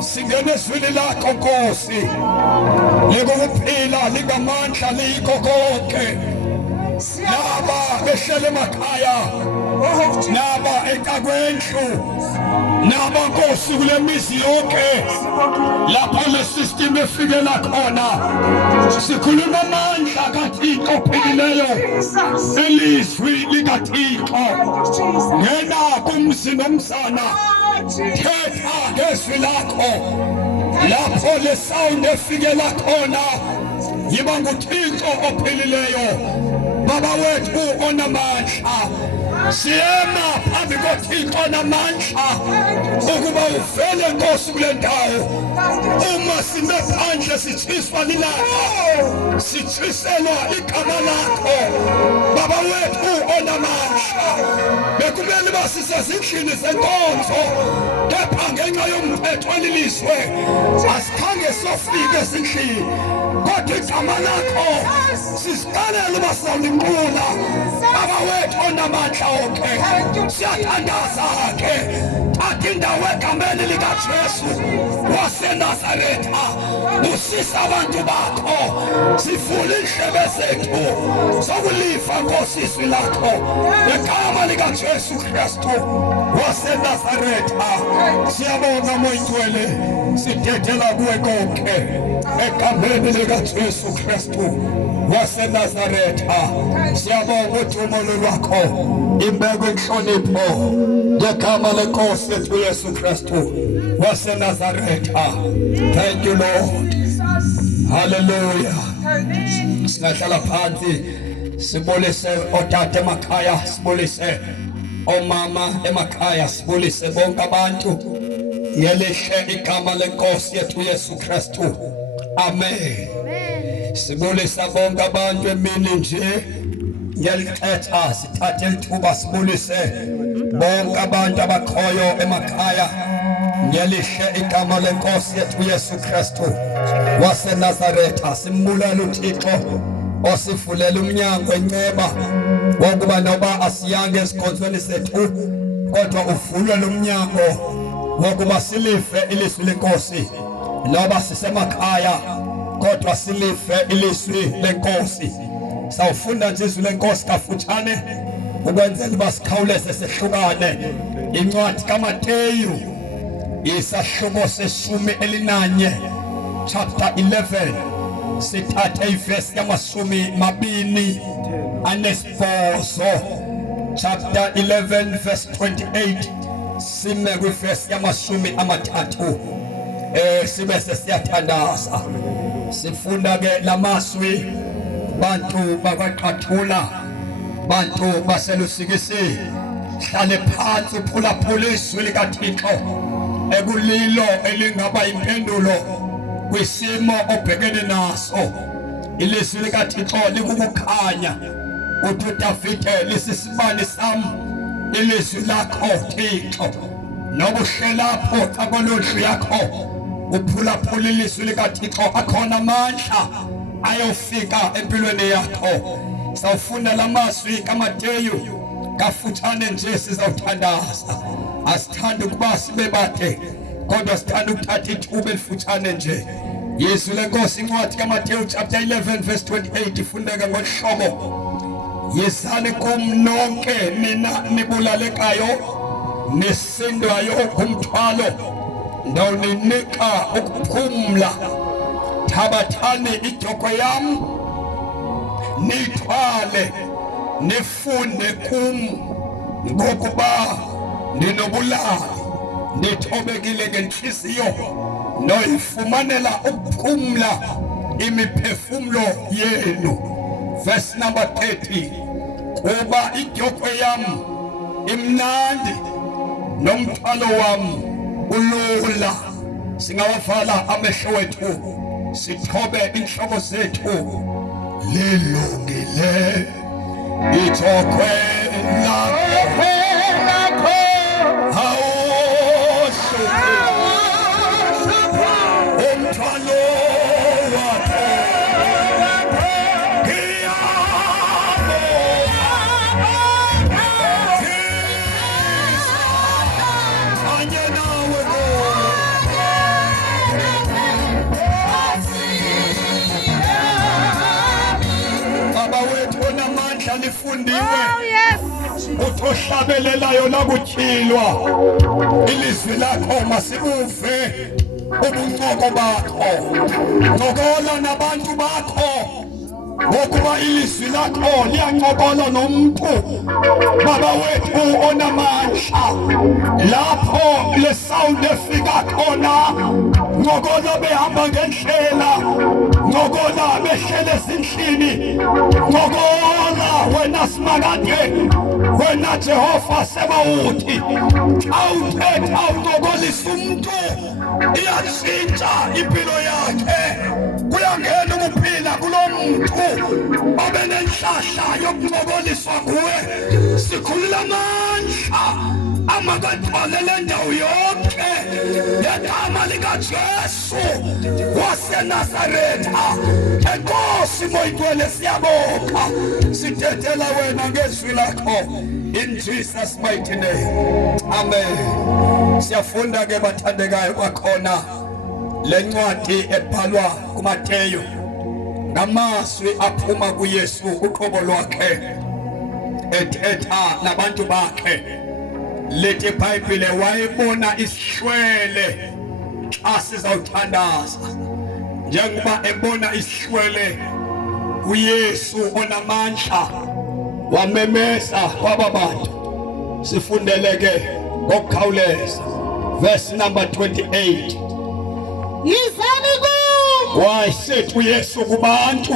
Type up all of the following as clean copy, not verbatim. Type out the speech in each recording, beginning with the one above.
singene ezwini lakho Nkosi likuphila likamandla likho konke naba behlele emakhaya naba ekakwendlu naba Nkosi kule mizi yonke lapho le system efikela khona sikhuluma amandla kaThixo ophilileyo elizwi likaThixo ngena kumzi nomsana thetha ngezwi lakho lapho le sound efikela khona yiba nguThixo ophilileyo baba wethu onamandla siyema phambi koThixo onamandla ukuba uvele Nkosi kule ndawo uma sime phandle sitshiswa lilanga sitshiselwa igama lakho baba wethu onamandla bekumele basisezindlini zenkonzo kepha ngenxa yomthetho olilizwe asikhange sofika ezindlini kodwa igama lakho sisiqalela uba sawulinqula baba wethu onamandla onke siyathandaza ke thatha indawo egameni likaJesu waseNazaretha usisa abantu bakho sivule indlebe zethu sokuliva Nkosi izwi lakho ngegama likaJesu Kristu waseNazaretha siyabonga moyingcwele sidedela kuwe konke egameni likaJesu Kristu waseNazaretha siyabonga udumo lwakho imbeko inhlonipho ngegama leNkosi yethu Yesu Kristu waseNazaretha. Thank you Lord. Hallelujah. Singahlala phansi sibulise otata emakhaya sibulise omama emakhaya sibulise bonke abantu yelihle igama leNkosi yethu Yesu Kristu. Amen. Sibulisa bonke abantu emini nje ngelikhetha sithathe ithuba sibulise bonke abantu abakhoyo emakhaya ngelihle igama leNkosi yethu Yesu Kristu waseNazaretha. Simbulela uThixo osivulela umnyango enceba wokuba noba asiyange esikhonzweni sethu kodwa uvulwe lo mnyango wokuba silive ilizwi leNkosi noba sisemakhaya kodwa silive ilizwi leNkosi. Sawufunda nje izwi leNkosi kafutshane ukwenzela uba sikhawuleze sehlukane. Incwadi kaMateyu isahluko seshumi elinanye chapter 11 sithathe iverse yamasumi mabini anesibhozo chapter 11 verse 28 sime kwiverse yamasumi amathathu sibe sesiyathandaza sifunda ke lamaswi bantu bakaqathula bantu baselusikisi hlale phansi uphulaphula izwi likaThixo ekulilo elingaba impendulo kwisimo obhekene naso. Ilizwi likaThixo likukukhanya uthi uDavide lisisibani sami ilizwi lakho Thixo noba uhlelapho kakolodlu yakho uphulaphula ilizwi likaThixo akhona amandla ayofika empilweni yakho. Sawufunda lamazwi kaMateyu kafutshane nje sizawuthandaza. Asithanda ukuba sibe bade kodwa sithanda ukuthatha ithuba elifutshane nje. Izwi leNkosi incwadi kaMateyu chapter 11 verse 28 ifundeka ngohlobo yesani kum nonke mina nibulalekayo nesindwayo kumthwalo ndawuninika ukuphumla. Thabathani ijoko yam nithwale nifunde kum ngokuba ninobulali nithobekile ngenhliziyo noyifumanela ukuphumla imiphefumulo yenu. Verse number 30 kuba ijoko yam imnandi nomthwalo wam ulula. Singawavala amehlo wethu sithobe inhloko zethu. Lilungile ijokwe lakho umthwalo wakho anye nawe uthohlabelelayo lakutyhilwa ilizwi lakho masibuve ubuncoko bakho ncokola nabantu bakho ngokuba ilizwi lakho liyancokola nomntu baba wethu onamandla lapho le sound efika khona ncokola behamba ngendlela ncokola behlele ezindlini ncokola wena simakade wena Jehova sebawuthi awuthetha uncokolisa umuntu iyatshintsha impilo yakhe kuyangena ukuphila kulo muntu obe nenhlahla yokuncokoliswa kuwe sikhulula amandla amakathwale le ndawo yonke ngegama likaJesu waseNazaretha enkosi moyigcwele siyabonga sithethela wena ngezwi lakho in Jesus mighty name amen. Siyafunda ke bathandekayo kwakhona lencwadi ebhalwa kuMateyu ngamazwi aphuma kuYesu uqobo lwakhe ethetha nabantu bakhe lethi iBhayibhile wayebona isihlwele xa sizawuthandaza njengoba ebona isihlwele kuYesu onamandla wamemeza kwaba bantu sifundeleke ngokukhawuleza verse number 28 yizani kum wayesethi uYesu kubantu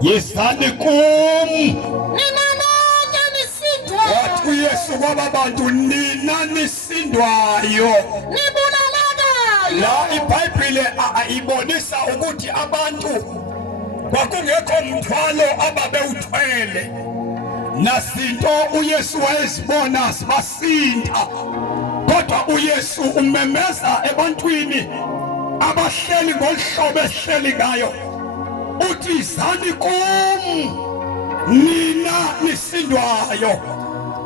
yizani kum nina nonke nisindwa wathi uYesu kwaba bantu nina nisindwayo nibulalakayo la iBhayibhile ayibonisa ukuthi abantu kwakungekho mthwalo ababewuthwele nazinto uYesu wayezibona sibasinda kodwa uYesu umemeza ebantwini abahleli ngolhlobo ehleli ngayo uthi izani kum nina nisindwayo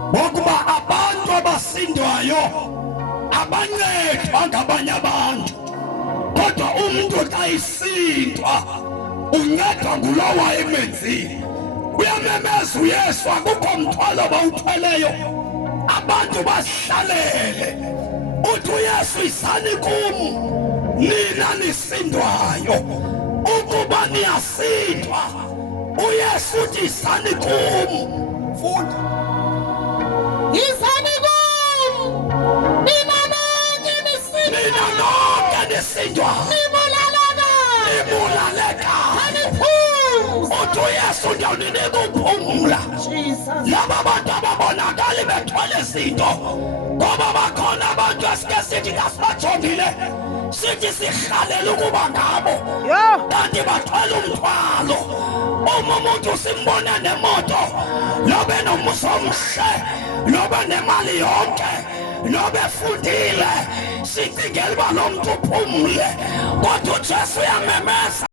ngokuba abantu abasindwayo abancedwa ngabanye abantu kodwa umuntu xa isindwa uncedwa ngulowo wayemenzile. Uyamemeza uYesu akukho mthwalo bawuthweleyo abantu basihlalele uthi uYesu izani kum nina nisindwayo ukuba niyasindwa uYesu uthi izani kum funda yizani kum nina nonke nisindwa nibulaleka uthi uYesu ndiyawunika uphumla laba bantu ababonakali bethwele izinto ngoba bakhona abantu esike sithi kasibajongile sithi sihlalela ukuba ngabo kanti bathwele umthwalo uma umuntu simbona nemoto lobe nomuso omhle lobe nemali yonke lobe efundile sicingela uba lo muntu uphumle kodwa uJesu uyamemeza